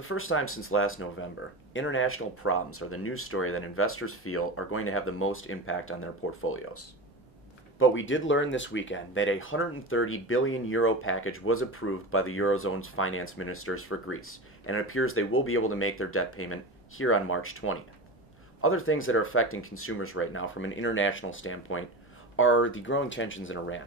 the first time since last November, international problems are the news story that investors feel are going to have the most impact on their portfolios. But we did learn this weekend that a €130 billion package was approved by the Eurozone's finance ministers for Greece, and it appears they will be able to make their debt payment here on March 20th. Other things that are affecting consumers right now from an international standpoint are the growing tensions in Iran.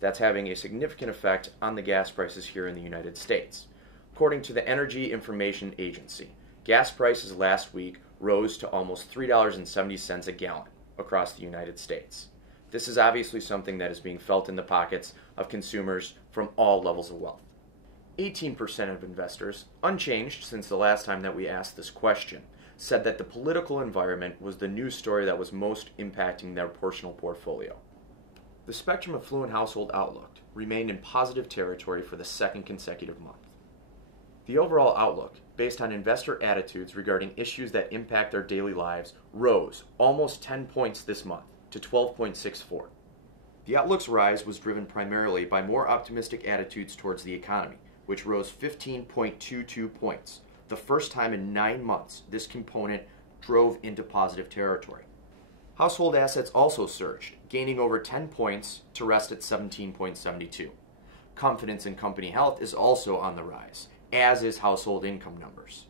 That's having a significant effect on the gas prices here in the United States. According to the Energy Information Agency, gas prices last week rose to almost $3.70 a gallon across the United States. This is obviously something that is being felt in the pockets of consumers from all levels of wealth. 18% of investors, unchanged since the last time that we asked this question, said that the political environment was the news story that was most impacting their personal portfolio. The Spectrem Affluent Household Outlook remained in positive territory for the second consecutive month. The overall outlook, based on investor attitudes regarding issues that impact their daily lives, rose almost 10 points this month to 12.64. The outlook's rise was driven primarily by more optimistic attitudes towards the economy, which rose 15.22 points. The first time in 9 months this component drove into positive territory. Household assets also surged, gaining over 10 points to rest at 17.72. Confidence in company health is also on the rise, as is household income numbers.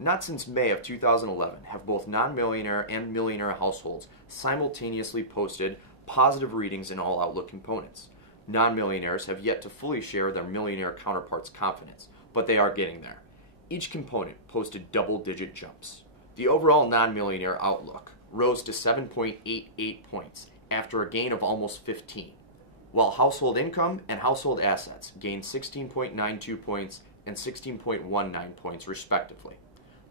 Not since May of 2011 have both non-millionaire and millionaire households simultaneously posted positive readings in all outlook components. Non-millionaires have yet to fully share their millionaire counterparts' confidence, but they are getting there. Each component posted double-digit jumps. The overall non-millionaire outlook rose to 7.88 points after a gain of almost 15, while household income and household assets gained 16.92 points and 16.19 points respectively.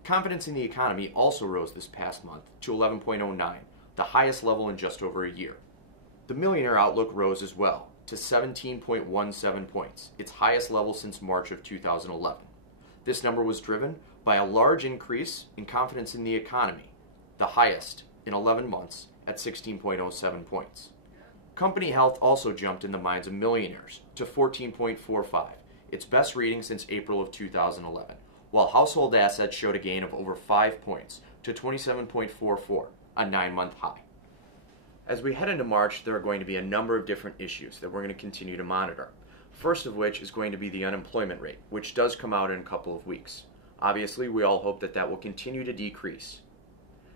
Confidence in the economy also rose this past month to 11.09, the highest level in just over a year. The millionaire outlook rose as well to 17.17 points, its highest level since March of 2011. This number was driven by a large increase in confidence in the economy, the highest in 11 months at 16.07 points. Company health also jumped in the minds of millionaires to 14.45, its best reading since April of 2011, while household assets showed a gain of over 5 points to 27.44, a 9-month high. As we head into March, there are going to be a number of different issues that we're going to continue to monitor. First of which is going to be the unemployment rate, which does come out in a couple of weeks. Obviously, we all hope that that will continue to decrease.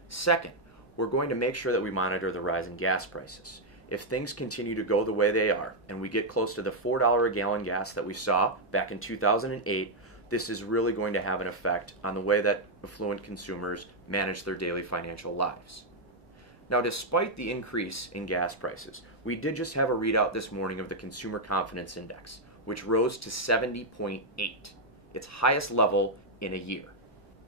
Second, we're going to make sure that we monitor the rise in gas prices. If things continue to go the way they are, and we get close to the $4 a gallon gas that we saw back in 2008, this is really going to have an effect on the way that affluent consumers manage their daily financial lives. Now, despite the increase in gas prices, we did just have a readout this morning of the Consumer Confidence Index, which rose to 70.8, its highest level in a year.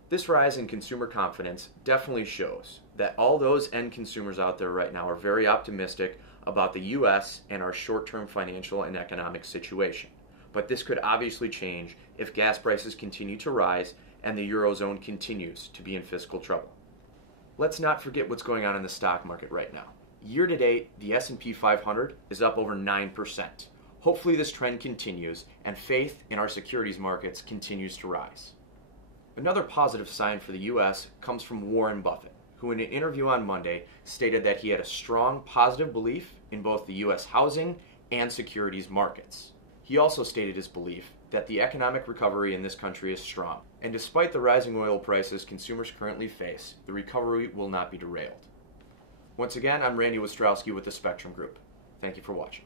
This rise in consumer confidence definitely shows that all those end consumers out there right now are very optimistic about the U.S. and our short-term financial and economic situation. But this could obviously change if gas prices continue to rise and the Eurozone continues to be in fiscal trouble. Let's not forget what's going on in the stock market right now. Year to date, the S&P 500 is up over 9%. Hopefully this trend continues and faith in our securities markets continues to rise. Another positive sign for the U.S. comes from Warren Buffett, who in an interview on Monday stated that he had a strong positive belief in both the U.S. housing and securities markets. He also stated his belief that the economic recovery in this country is strong, and despite the rising oil prices consumers currently face, the recovery will not be derailed. Once again, I'm Wostratzky with the Spectrum Group. Thank you for watching.